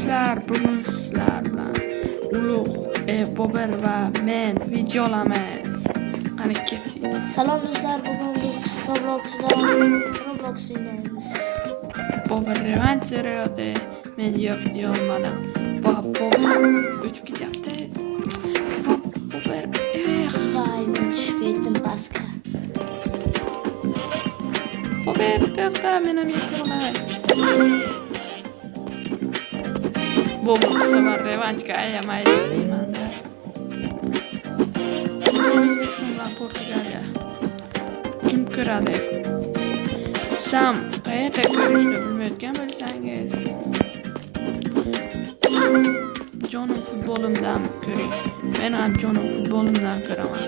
Dostlar, bugün sizler bilan Ulug' Bober va men video olamiz. Qani ketdik. Salom do'stlar, bugun biz Roblox o'ynaymiz. Bober revanch so'rayapti. Men yo'q deya olmadim. Va Bober o'tib ketyapti. Va Bober Vay, men tushib ketdim pastga. Bober to'xta, meni yiqilay. Bober bu sefer revanchga ayamaydi deymanda. O'zbekiston Portugaliya. Kim ko'radi? Sam qayerda ko'rishni bilmayotgan bo'lsangiz, jonim futbolimdan ko'ring. Men ham jonim futbolimdan ko'raman.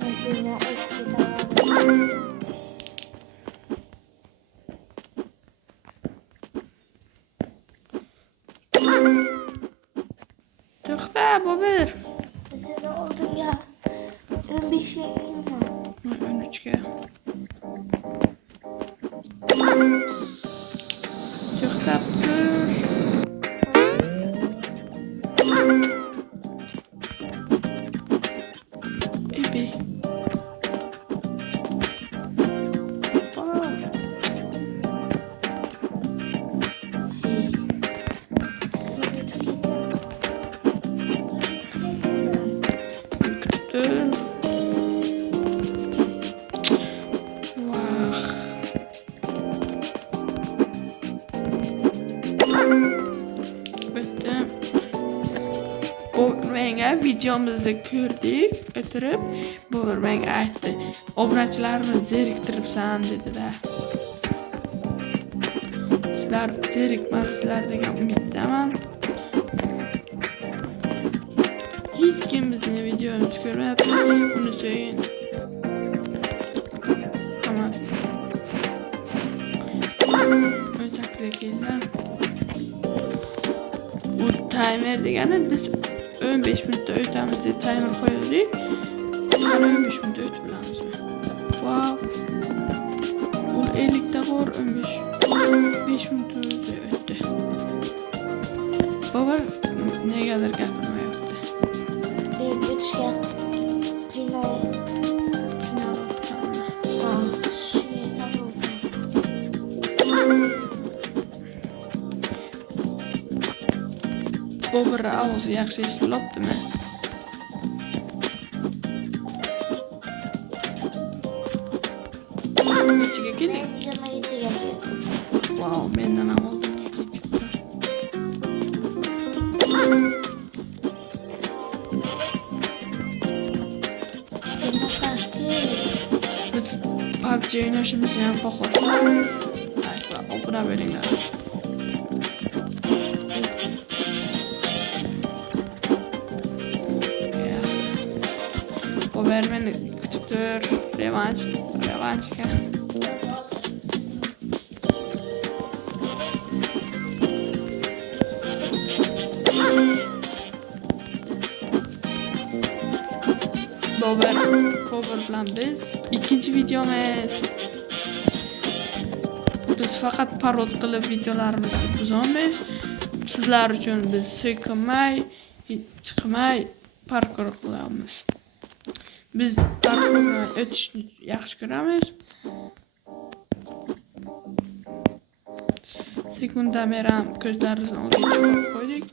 Men seni o'tib ketaman. To'xta, Bober. Men seni oldimga 15 ga kelganman. 13 ga. To'xtab tur. Ebi. Menga videomizni ko'rdik, o'tirib, bu menga aytdi. Obunachilarni zeriktiribsan dedi-da. Sizlar zerikmasizlar degan umiddaman. Hech kim bizning videomizni ko'rmayapti, uni so'yin. Tamam. 18 ga keldim. Bu timer degani biz 15 minutda o'tamiz deb timer qo'ydik. Hali 15 minutda o'tib bilamizmi? Wow. Bu 50 ta bor 5 minutda o'tdi. Baba negadir gapirmayapti. Men o'tishga Bober ovozi yaxshi eshitilyaptimi? Nechiga keldik? Men 27 ga keldim. Wow, mendan ham oldinga ketibdi. Biz PUBG o'ynashimizni ham xohlasangiz, like va obuna bo'linglar. Bober meni kutib tur, revanchga. Bober bilan biz ikkinchi videomiz. Biz faqat parod qilib videolarimizni tuzamiz. Sizlar uchun biz so'kinmay, chiqmay parkur qilamiz. Biz parkurni o'tishni yaxshi ko'ramiz. Sekundamera ham ko'zlaringizni oldiga chiqarib qo'ydik.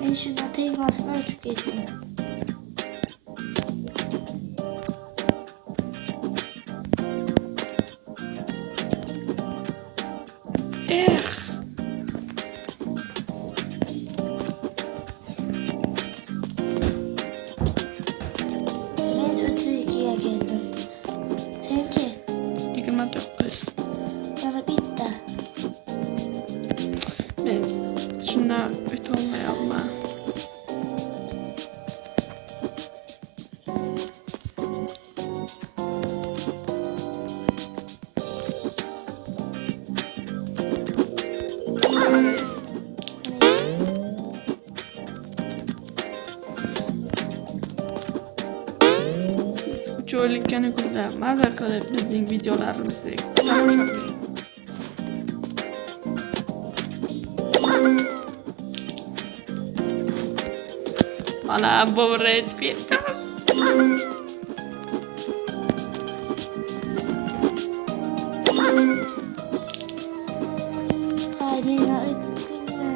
Men shuna tegmasdan o'tib ketdim. Men 32 ga keldim. Senchi? 29. Yana bitta. Men shundan o'tolmayapman. 3 oylik kanakulda maza qilib bizning videolarimizni tomosha qiling. Mana Bobur aytib ketdi. Ay meni o'tdingmi?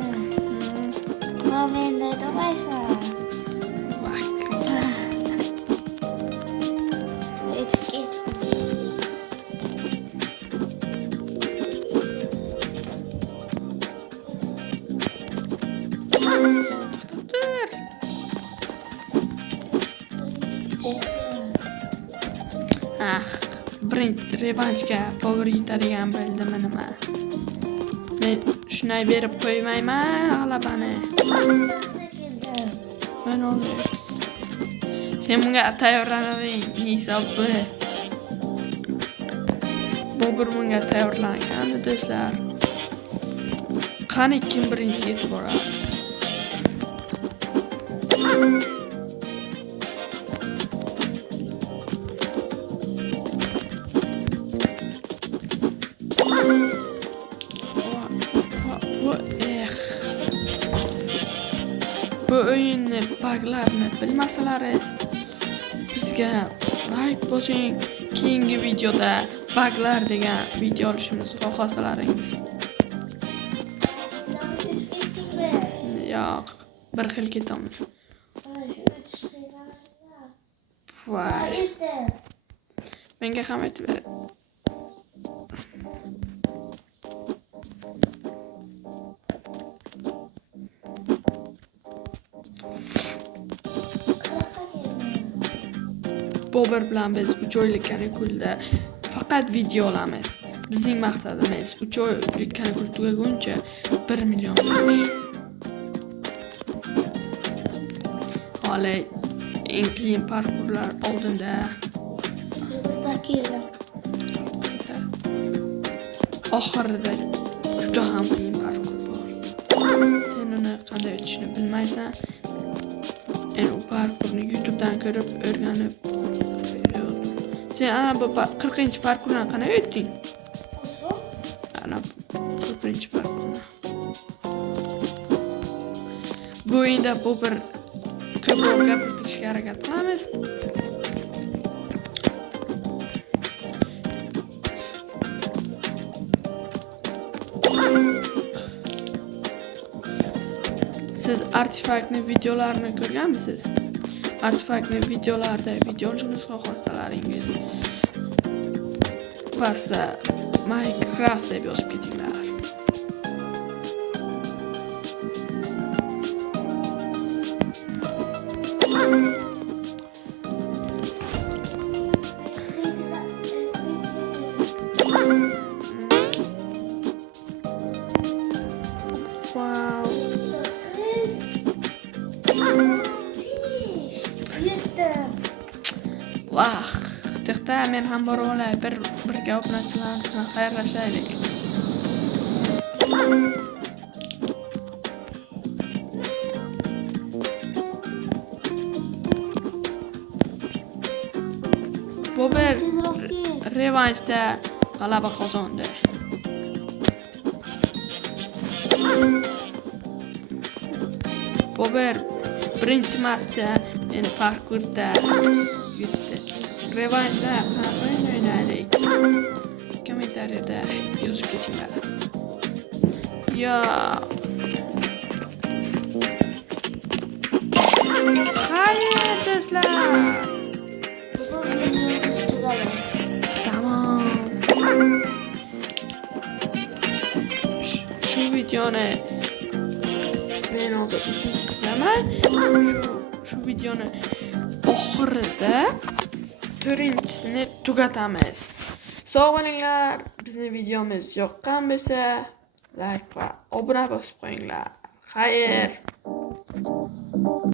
Va meni aytamaysan. Voy, krisa. O'tib ketdim. Tur. Ah, birinchi revanshga Bobur yutadigan bo'ldimi nima? Men shunday berib qo'ymayman g'alabani. Men oldim. Sen bunga tayyorlanading hisobbi. Bobur bunga tayyorlangandi do'stlar. Qani kim birinchi yetib boradi? Bu o'yinni bug'larni bilmasalaringiz bizga like bosing. Keyingi videoda bug'lar degan video olishimizni xohlasalaringiz. Yo'q, bir xil ketamiz. Voy. Menga ham aytib ber. Bobur bilan biz 3 oylik kanakulda faqat video olamiz. Bizning maqsadimiz 3 oylik kanakul tugaguncha 1 million bo'lish. Hali eng qiyin parkurlar oldinda. Oxirida juda ham qiyin parkur bor. Sen uni qanday o'tishini bilmaysan. U parkurni YouTube'dan ko'rib o'rganib. Sen ana bu 40-parkurni qanday o'tding? Ana 40-parkurni. Bu o'yinda bu bir ko'proq gapirtirishga harakat qilamiz. Siz artefaktni videolarini ko'rganmisiz? Artefaktni videolarda video olishimizni xohlasalaringiz pastda Minecraft deb yozib ketinglar. Wow. Vah, texta men ham borib olay. Birga obunachilar bilan xayrlashaylik. Bobur revanshda g'alaba qozondi. Bobur birinchi marta meni parkurda yutdi. Revanshda qanday o'ynaylik? Kommentariyada yozib ketinglar. Yo. Hayır do'stlar. Tamam. Şu videoni men hozir uchinchisidaman. Shu videoni oxirida 4-chisini tugatamiz. Sog' bo'linglar. Bizning videomiz yoqqan bo'lsa, like va obuna bosib qo'yinglar. Xayr.